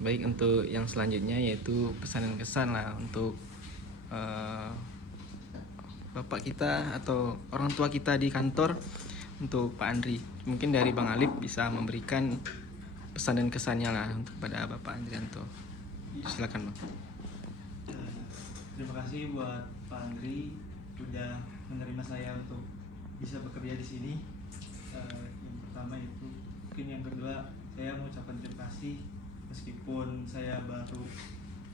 Baik, untuk yang selanjutnya yaitu pesan dan kesan lah untuk uh, bapak kita atau orang tua kita di kantor untuk Pak Andri. Mungkin dari Bang Alip bisa memberikan pesan dan kesannya lah untuk kepada Bapak Andrianto. Silakan Bang. Terima kasih buat Pak Andri sudah menerima saya untuk bisa bekerja di sini. Yang pertama itu, mungkin yang kedua saya mengucapkan terima kasih meskipun saya baru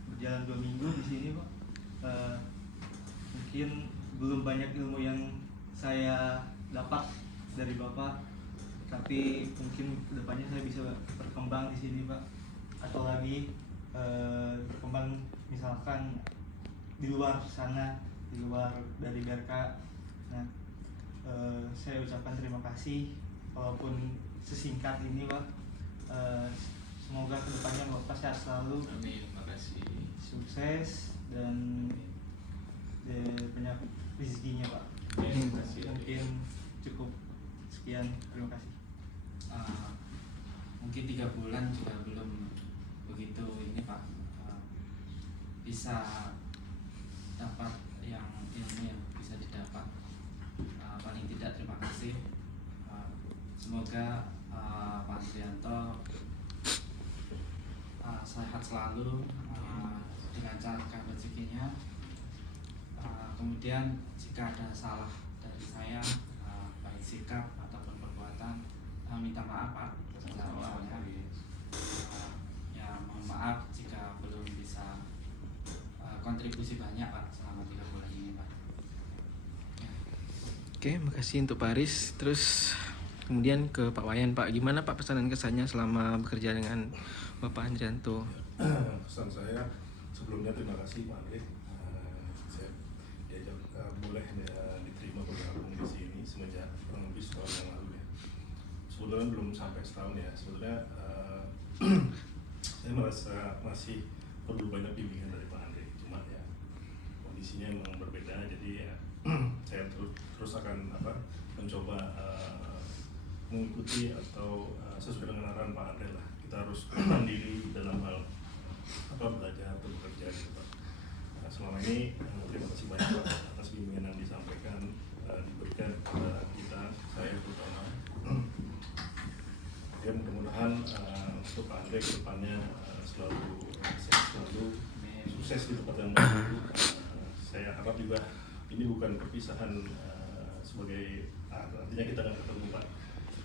berjalan 2 minggu di sini, Pak. Mungkin belum banyak ilmu yang saya dapat dari Bapak, tapi mungkin kedepannya saya bisa berkembang di sini, Pak. Atau lagi berkembang misalkan di luar sana, di luar dari BRK. Nah, saya ucapkan terima kasih walaupun sesingkat ini, Pak. Semoga kedepannya Bapak sehat selalu. Amin, makasih. Sukses dan banyak rezekinya, Pak. Mungkin cukup sekian, terima kasih. Mungkin 3 bulan juga belum begitu ini Pak, bisa dapat yang ilmu yang bisa didapat. Paling tidak terima kasih. Semoga Pak Andrianto sehat selalu, dilancarkan rezekinya. Kemudian jika ada salah dari saya, baik sikap ataupun perbuatan, minta maaf Pak sebesar-besarnya. Ya mohon maaf jika belum bisa kontribusi banyak Pak selama 3 bulan ini Pak. Oke, makasih untuk Pak Aris. Terus kemudian ke Pak Wayan. Pak, gimana Pak pesan dan kesannya selama bekerja dengan Bapak Andrianto? Pesan saya sebelumnya terima kasih Pak Andri. Saya diajak boleh diterima bergabung di sini semenjak kurang lebih setahun yang lalu ya. Sebetulnya belum sampai setahun ya. Sebetulnya saya merasa masih perlu banyak bimbingan dari Pak Andri. Cuma ya kondisinya memang berbeda, jadi ya saya terus akan mencoba mengikuti atau sesuai dengan arahan Pak Andre lah. Kita harus mandiri dalam hal belajar atau bekerja gitu Pak. Selama ini terima kasih banyak Pak atas bimbingan yang disampaikan, diberikan kepada kita, saya terutama. Ya mudah-mudahan untuk Pak Andre ke depannya selalu sehat selalu, sukses di tempat yang baru. Saya harap juga ini bukan perpisahan sebagai artinya kita nggak ketemu Pak.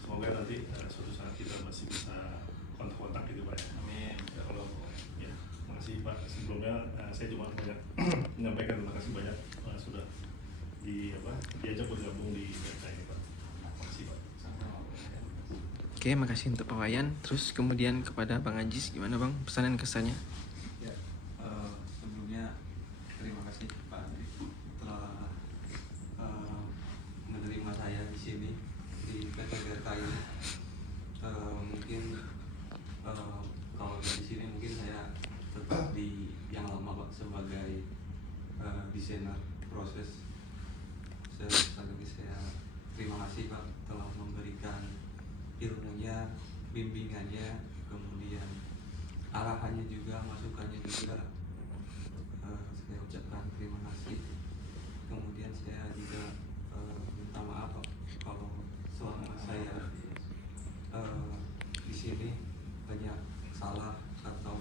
Semoga nanti suatu saat kita masih bisa kontak-kontak gitu Pak. Amin. Ya, kalau ya, makasih Pak. Sebelumnya saya cuma banyak menyampaikan terima kasih banyak sudah diajak bergabung di BRK ini Pak. Makasih Pak. Oke, makasih untuk Pak Wayan. Terus kemudian kepada Bang Ajis, gimana Bang pesan dan kesannya? Ya, sebelumnya terima kasih Pak Andri telah menerima saya di sini di PT BRK ini. Mungkin kalau dari sini mungkin saya tetap di yang lama Pak sebagai desainer proses. Sekali lagi saya terima kasih Pak telah memberikan ilmunya, bimbingannya, kemudian arahannya juga, masukannya juga. Saya ucapkan terima kasih. Kemudian saya juga minta maaf Pak kalau selama saya di sini banyak salah atau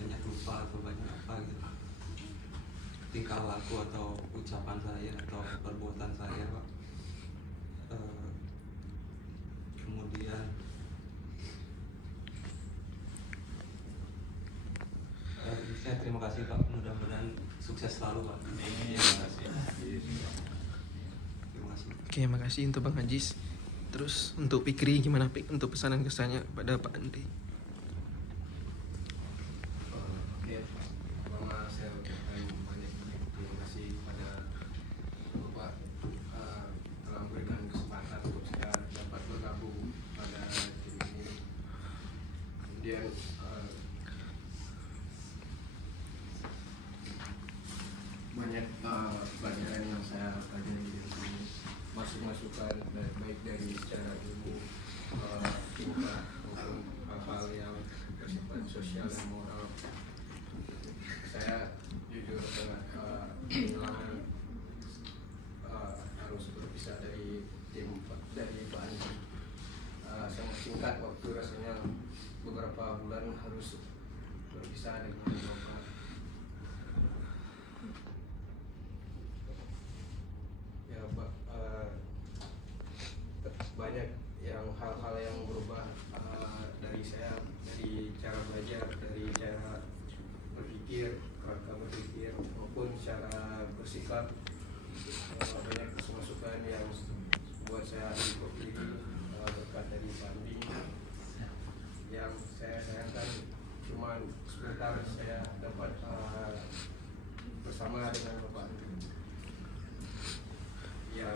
banyak lupa atau banyak apa gitu, tingkah laku atau ucapan saya atau perbuatan saya Pak. Kemudian saya terima kasih Pak, mudah-mudahan sukses selalu Pak. Terima kasih. Oke, makasih untuk Bang Ajis. Terus untuk Fikri, gimana Pik untuk pesan dan kesannya kepada Pak Andri? Ya, pertama saya ucapkan banyak terima kasih pada Bapak telah memberikan kesempatan untuk saya dapat bergabung pada tim ini. Kemudian banyak pelajaran yang saya pelajari di sini, masukan baik dari secara ilmu, maupun hal-hal yang bersifat sosial dan moral. Saya jujur dengan kehilangan harus berpisah dari Pak Andi. Sangat singkat waktu, rasanya beberapa bulan harus berpisah dengan Bapak. Ya Pak, banyak hal-hal yang berubah dari saya, dari cara belajar, dari cara berpikir, kerangka berpikir maupun cara bersikap. Banyak masukan yang buat saya hidup ini berkat dari Pak Andi. Yang saya sayangkan cuma sebentar saya dapat bersama dengan Bapak Andi. Ya,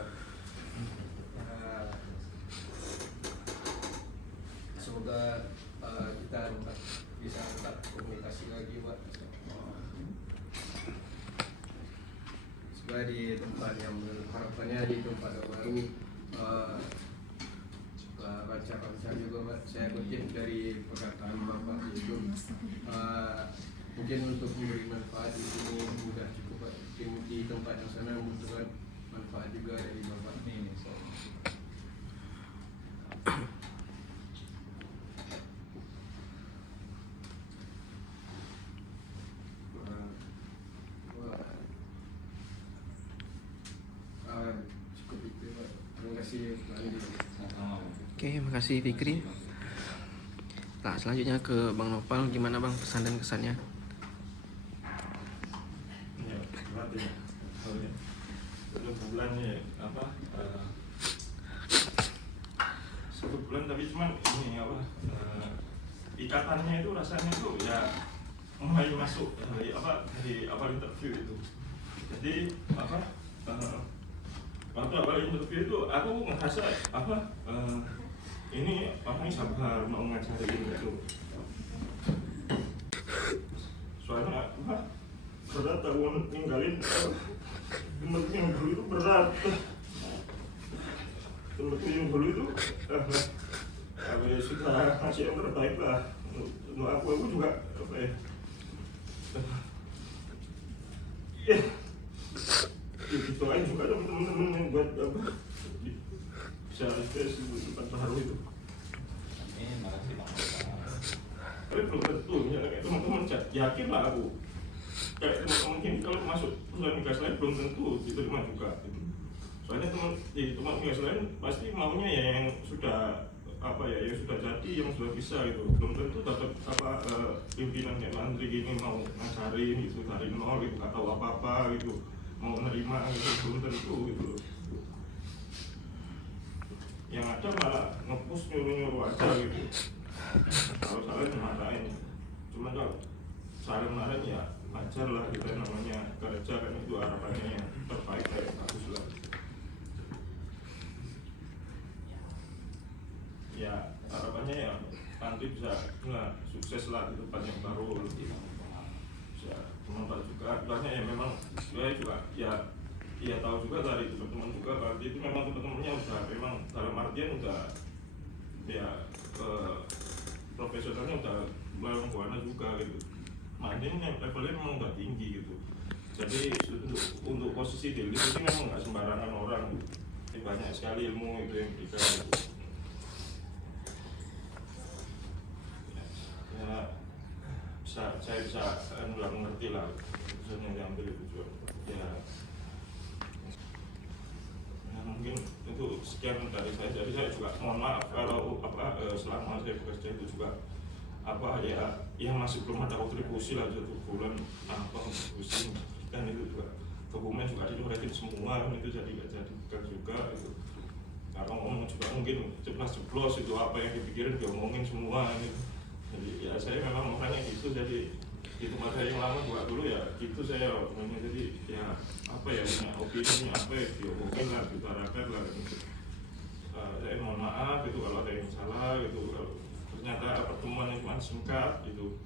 semoga kita bisa tetap komunikasi lagi, Pak. Semoga di tempat yang harapannya di tempat yang baru lancar-lancar juga, Pak. Saya kutip dari perkataan Bapak itu mungkin untuk memberi manfaat di sini mudah cukup, Pak. Mungkin di tempat yang sana membutuhkan manfaat juga dari Bapak. Cukup itu, Pak. Terima kasih, Pak Andi. Oke, makasih Fikri. Nah, selanjutnya ke Bang Nopal, gimana Bang pesan dan kesannya? Ya, berat ya. Soalnya udah bulan ya, satu bulan tapi cuman ini ikatannya itu rasanya itu ya mulai masuk dari awal interview itu. Jadi waktu awal interview itu aku ngerasa ini orangnya sabar mau ngajarin gitu. Soalnya berat aku ninggalin temen yang dulu itu berat. Temen yang dulu itu sudah ngasih yang terbaik lah untuk aku juga gitu aja juga ada teman-teman yang buat bisa tes tempat baru itu. Tapi belum tentu ya, kayak teman-teman yakin lah aku kayak teman-teman ini kalau masuk perusahaan migas lain belum tentu diterima juga gitu. Soalnya teman migas lain pasti maunya ya yang sudah yang sudah jadi, yang sudah bisa gitu. Belum tentu dapat pimpinan kayak Mandri gini mau ngajarin gitu dari nol gitu, nggak tahu apa-apa gitu, mau menerima gitu, belum tentu gitu. Yang ada malah nge-push nyuruh-nyuruh aja gitu. Kalau salah dimarahin, cuma kalau saling marahin ya wajar lah, kita namanya kerja kan, itu harapannya yang terbaik kayak bagus lah. Ya harapannya ya nanti bisa sukses lah di tempat yang baru, bisa bermanfaat juga. Banyak ya memang saya juga ya tahu juga dari teman-teman juga berarti itu memang teman-temannya udah memang dalam artian udah ya profesionalnya udah mulai buana juga gitu. Makanya levelnya memang udah tinggi gitu. Jadi untuk posisi di lead itu memang nggak sembarangan orang gitu. Banyak sekali ilmu itu yang kita gitu. Ya saya bisa mengerti lah keputusan yang diambil itu juga. Ya mungkin itu sekian dari saya. Jadi saya juga mohon maaf kalau selama saya bekerja itu juga yang masih belum ada kontribusi lah 1 bulan kontribusi, dan itu juga dokumen juga diluarin semua itu jadi nggak jadi bukan juga itu. Karena ngomong juga mungkin jeblos itu apa yang dipikirin diomongin semua gitu. Jadi ya saya memang orangnya gitu, jadi di tempat saya yang lama juga dulu ya gitu saya orangnya. Jadi ya punya opini apa ya diomongin lah, diutarakan lah gitu. Saya mohon maaf itu kalau ada yang salah gitu, kalau ternyata pertemuan yang cuma singkat gitu.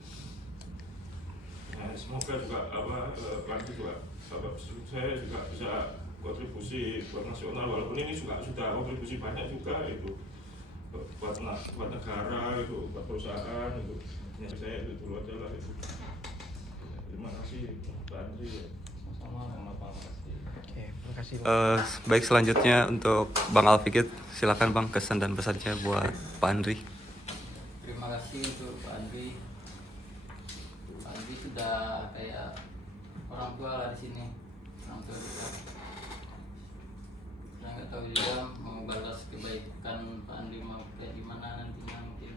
Nah, semoga juga pelatih juga saya juga bisa kontribusi buat nasional, walaupun ini juga sudah kontribusi banyak juga itu. buat negara gitu, buat perusahaan gitu. Ya saya itu dulu aja lah itu. Terima kasih Pak Andri. Sama-sama Pak. Oke, terima kasih. Baik, selanjutnya untuk Bang Alfikit, silakan Bang kesan dan pesannya buat Pak Andri. Terima kasih untuk Pak Andri. Pak Andri sudah kayak orang tua lah di sini, orang tua kita. Saya nggak tahu juga mau balas kebaikan Pak Andri mau kayak gimana nantinya mungkin.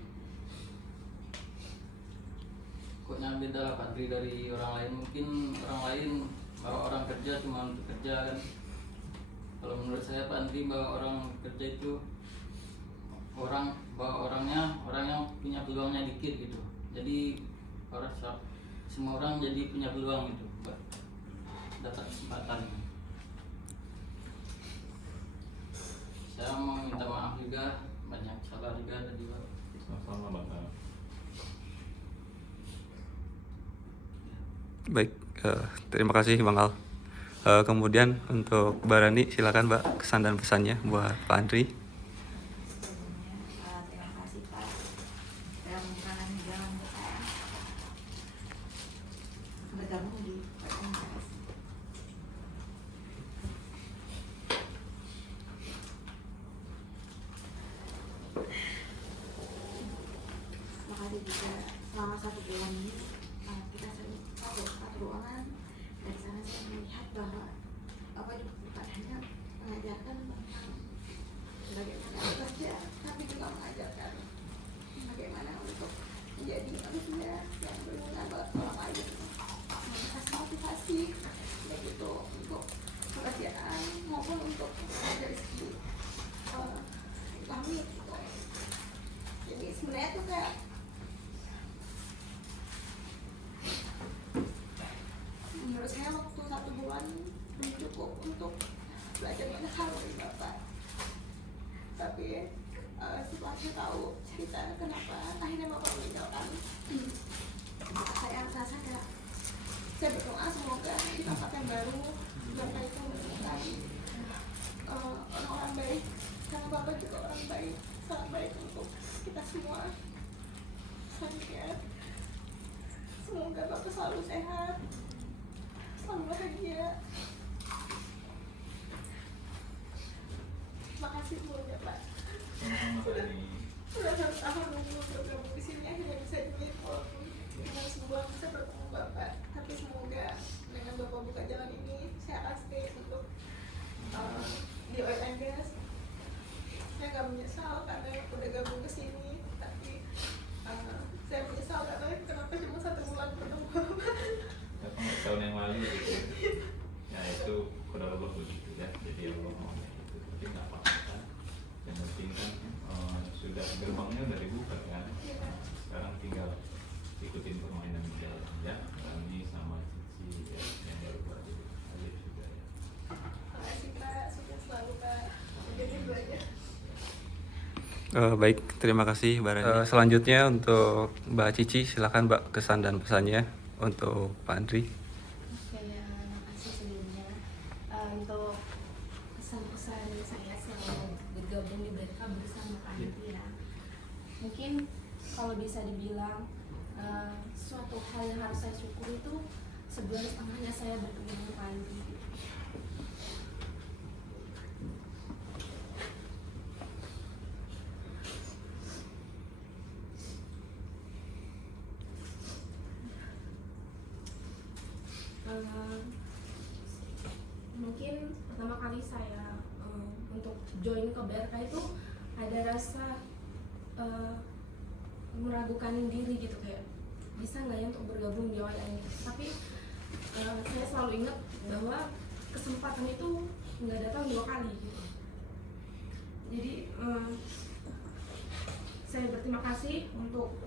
Pokoknya beda lah Pak Andri dari orang lain. Mungkin orang lain bawa orang kerja cuma untuk kerja kan. Kalau menurut saya Pak Andri bawa orang kerja itu orang yang punya peluangnya dikit gitu. Jadi semua orang jadi punya peluang gitu buat dapat kesempatan. Saya mau minta maaf juga, banyak salah juga tadi Pak. Sama-sama Bang. Baik, terima kasih Bang Al. Kemudian untuk Mbak Rani, silakan Mbak kesan dan pesannya buat Pak Andri. Sebelumnya terima kasih Pak sudah membukakan jalan untuk saya bergabung di organisasi. Makasih juga selama 1 bulan ini kita sering satu ruangan. Dari sana saya melihat bahwa Bapak juga bukan hanya mengajarkan tentang bagaimana bekerja, tapi juga mengajarkan bagaimana untuk menjadi manusia yang berguna buat orang lain, memberikan motivasi, baik itu untuk pekerjaan maupun untuk dari segi kami gitu. Jadi sebenarnya tuh kayak menurut saya waktu 1 bulan belum cukup untuk belajar banyak hal dari Bapak. Tapi setelah saya tahu cerita kenapa akhirnya Bapak meninggalkan, saya rasa saya berdoa semoga di tempat yang baru Bapak itu menemukan orang-orang baik, karena Bapak juga orang baik, sangat baik untuk kita semua. Selanjutnya semoga Bapak selalu sehat, selalu bahagia. Makasih sebelumnya Pak. Sudah 1 tahun nunggu bergabung di sini, akhirnya bisa dilihat walaupun dengan sebuah bisa bertemu Bapak. Tapi semoga dengan Bapak buka jalan ini, saya akan stay untuk di oil and gas. Saya nggak menyesal karena udah gabung ke sini, tapi saya menyesal karena kenapa cuma 1 bulan bertemu Bapak. Tahun yang lalu gitu ya, itu udah Allah begitu ya, jadi Allah maunya itu, tapi nggak apa-apa kan, yang penting kan sudah gerbangnya udah dibuka kan, sekarang tinggal ikutin permainan di jalan ya, Rani sama Cici ya, yang baru aja juga ya. Terima kasih Pak, sukses selalu Pak. Jadi belajar. Baik, terima kasih Mbak Rani. Selanjutnya untuk Mbak Cici, silakan Mbak kesan dan pesannya untuk Pak Andri. Oke, makasih sebelumnya. Untuk pesan-pesan saya selama bergabung di BRK bersama Pak Andri ya, mungkin kalau bisa dibilang suatu hal yang harus saya syukuri itu 1,5 bulan saya bertemu dengan Pak Andri. Mungkin pertama kali saya untuk join ke BRK itu ada rasa meragukan diri gitu, kayak bisa nggak ya untuk bergabung di OLN. Tapi saya selalu ingat bahwa kesempatan itu nggak datang 2 kali gitu. Jadi saya berterima kasih untuk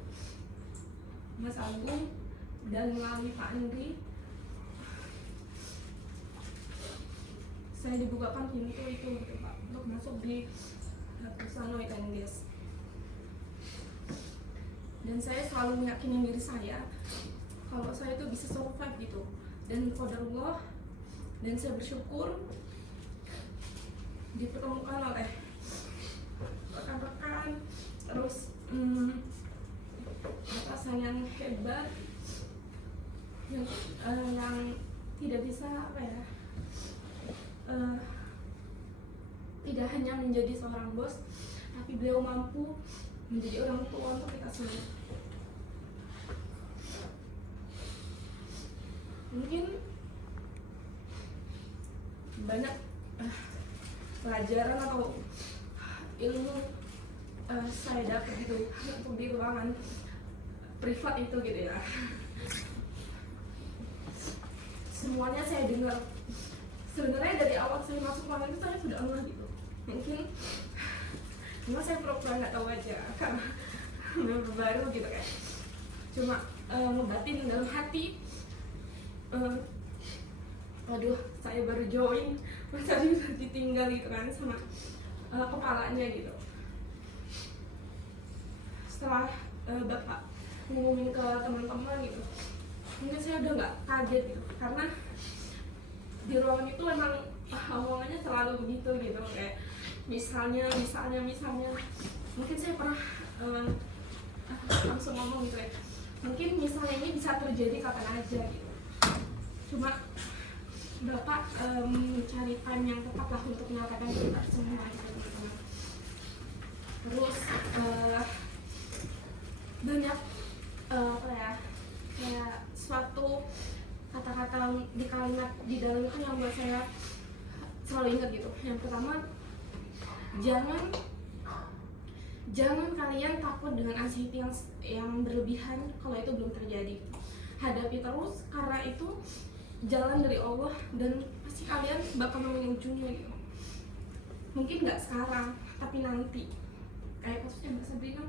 Mas Agung dan melalui Pak Andri saya dibukakan pintu itu gitu Pak, untuk masuk di perusahaan oil and gas. Dan saya selalu meyakini diri saya kalau saya itu bisa survive gitu, dan qadarullah, dan saya bersyukur dipertemukan oleh rekan-rekan terus atasan yang hebat yang tidak bisa tidak hanya menjadi seorang bos, tapi beliau mampu menjadi orang tua untuk kita semua. Mungkin banyak pelajaran atau ilmu saya dapat gitu untuk di ruangan privat itu gitu ya. Semuanya saya dengar. Sebenarnya dari awal saya masuk ruangan itu saya sudah ngeh gitu. Mungkin cuma saya pura-pura nggak tahu aja karena baru gitu kan. Cuma ngebatin dalam hati. Waduh, saya baru join, masa udah ditinggal gitu kan sama kepalanya gitu. Setelah bapak ngomongin ke teman-teman gitu, mungkin saya udah nggak kaget gitu, karena di ruangan itu memang omongannya selalu begitu gitu, kayak misalnya mungkin saya pernah langsung ngomong gitu ya, mungkin misalnya ini bisa terjadi kapan aja gitu. Cuma bapak mencari time yang tepat lah untuk menyatakan kita semua gitu, teman-teman. Terus banyak kayak suatu kata-kata di kalimat di dalam itu yang buat saya selalu ingat gitu. Yang pertama, jangan kalian takut dengan anxiety yang berlebihan kalau itu belum terjadi. Hadapi terus, karena itu jalan dari Allah dan pasti kalian bakal menemui ujungnya gitu. Mungkin nggak sekarang, tapi nanti. Kayak kasusnya Mbak Sabrina,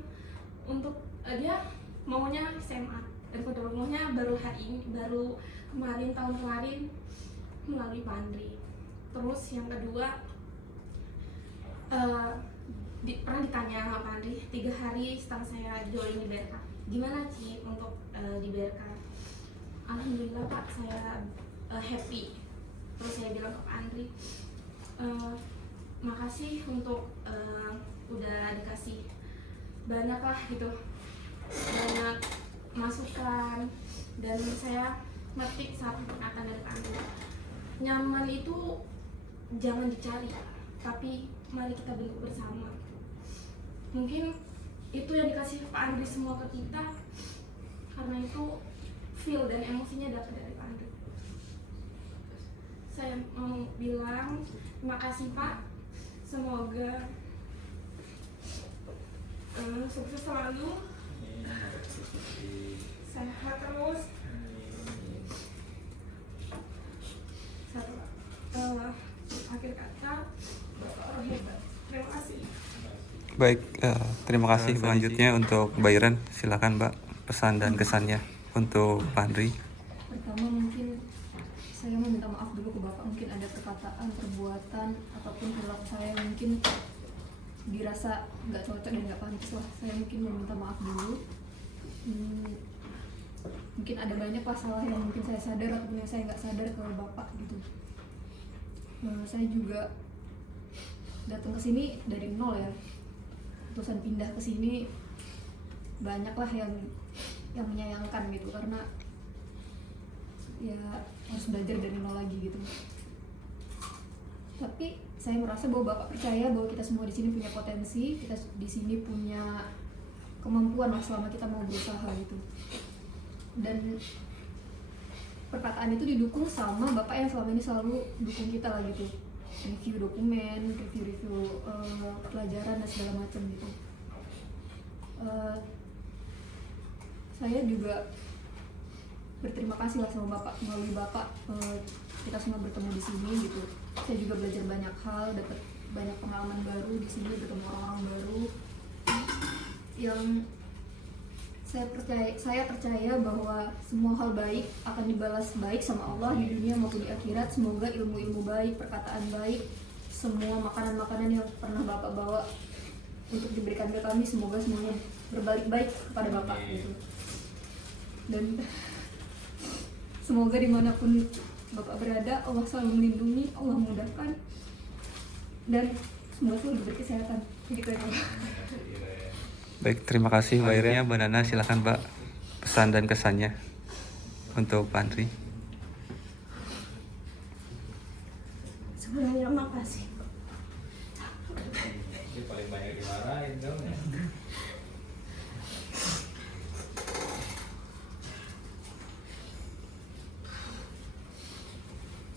untuk dia maunya SMA dan ketemunya baru tahun kemarin melalui Pak Andri. Terus yang kedua, pernah ditanya sama Pak Andri 3 hari setelah saya join di BRK, gimana Ci untuk di BRK? Alhamdulillah Pak, saya happy. Terus saya bilang ke Pak Andri, makasih untuk udah dikasih banyak lah gitu, banyak masukan, dan saya metik satu perkataan dari Pak Andri, nyaman itu jangan dicari, tapi mari kita bentuk bersama. Mungkin itu yang dikasih Pak Andri semua ke kita, karena itu feel dan emosinya dapat dari Pak Andri. Saya mau bilang terima kasih Pak, semoga sukses selalu, sehat terus. Akhir kata, Bapak orang hebat. Terima kasih. Baik, terima kasih. Selanjutnya untuk Mbak Iren, silakan Mbak, pesan dan kesannya untuk Pak Andri. Pertama mungkin saya mau minta maaf dulu ke Bapak, mungkin ada perkataan, perbuatan, ataupun perilaku saya mungkin dirasa nggak cocok dan nggak pantas lah. Saya mungkin mau minta maaf dulu. Mungkin ada banyak masalah yang mungkin saya sadar ataupun yang saya nggak sadar ke Bapak gitu. Saya juga datang ke sini dari nol ya. Terusan pindah ke sini banyaklah yang menyayangkan gitu, karena ya harus belajar dari nol lagi gitu. Tapi saya merasa bahwa Bapak percaya bahwa kita semua di sini punya potensi, kita di sini punya kemampuan lah selama kita mau berusaha gitu. Dan perkataan itu didukung sama Bapak yang selama ini selalu dukung kita lah gitu, review dokumen, review pelajaran dan segala macam gitu. Saya juga berterima kasih lah sama Bapak, melalui Bapak kita semua bertemu di sini gitu. Saya juga belajar banyak hal, dapat banyak pengalaman baru di sini, bertemu orang-orang baru yang saya percaya bahwa semua hal baik akan dibalas baik sama Allah di dunia maupun di akhirat. Semoga ilmu-ilmu baik, perkataan baik, semua makanan-makanan yang pernah Bapak bawa untuk diberikan ke kami, semoga semuanya berbalik baik kepada Bapak gitu. Dan semoga dimanapun Bapak berada, Allah selalu melindungi, Allah memudahkan, dan semoga selalu diberi kesehatan. Begitu ya Pak. Baik, terima kasih Mbak Ira. Mbak Nana, silakan Mbak, pesan dan kesannya untuk Pak Andri. Sebelumnya makasih. Dia paling banyak dimarahin dong ya.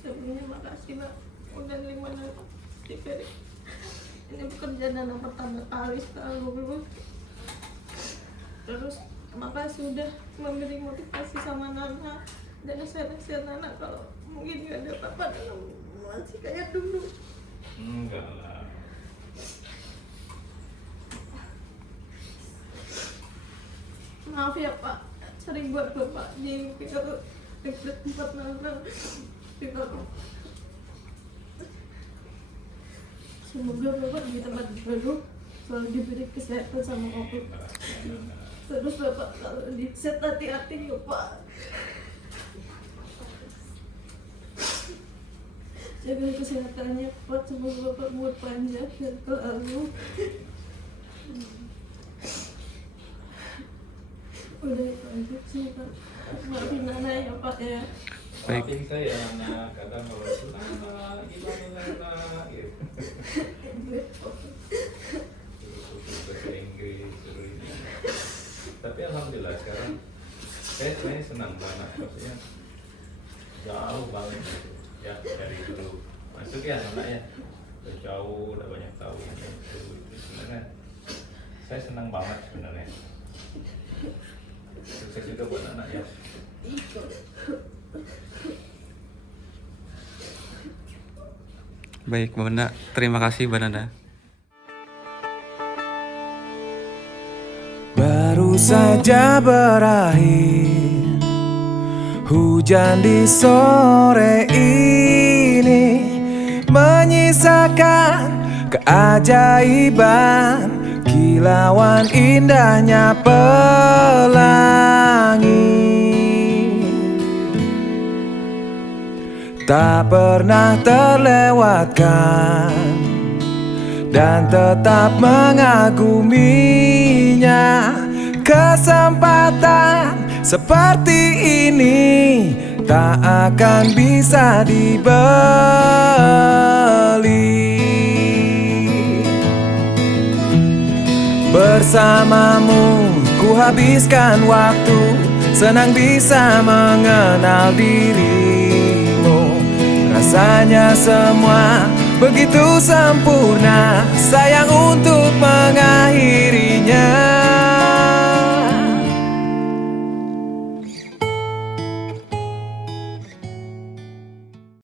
Sebelumnya makasih Pak udah nerima Nana diberi. Ini pekerjaan Nana pertama kali sekali. Terus makasih udah memberi motivasi sama Nana dan nasihat-nasihat Nana kalau mungkin gak ada apa-apa Nana masih kayak dulu. Enggak lah. Maaf ya Pak, sering buat Bapak mimpi kalau dekat tempat Nana. Semoga Bapak di tempat baru selalu diberi kesehatan sama Allah. Terus Bapak kalau di set hati-hati ya Pak. Jaga kesehatannya Pak, semoga Bapak umur panjang dan selalu. Udah itu aja sih Pak. Maafin Nana ya Pak ya. Maafin saya anak, kadang kalau itu gimana gitu. Suruh bahasa Inggris, suruh ini. Tapi alhamdulillah sekarang saya senang banget, maksudnya jauh banget gitu. Ya dari dulu masuk ya anaknya udah jauh, udah banyak tahu itu sebenarnya saya senang banget sebenarnya. Sukses juga buat anaknya. Baik, Mbak Nana. Terima kasih Mbak Nana. Baru saja berakhir hujan di sore ini, menyisakan keajaiban, kilauan indahnya pelangi. Tak pernah terlewatkan dan tetap mengaguminya. Kesempatan seperti ini tak akan bisa dibeli. Bersamamu ku habiskan waktu, senang bisa mengenal dirimu. Rasanya semua begitu sempurna, sayang untuk mengakhirinya.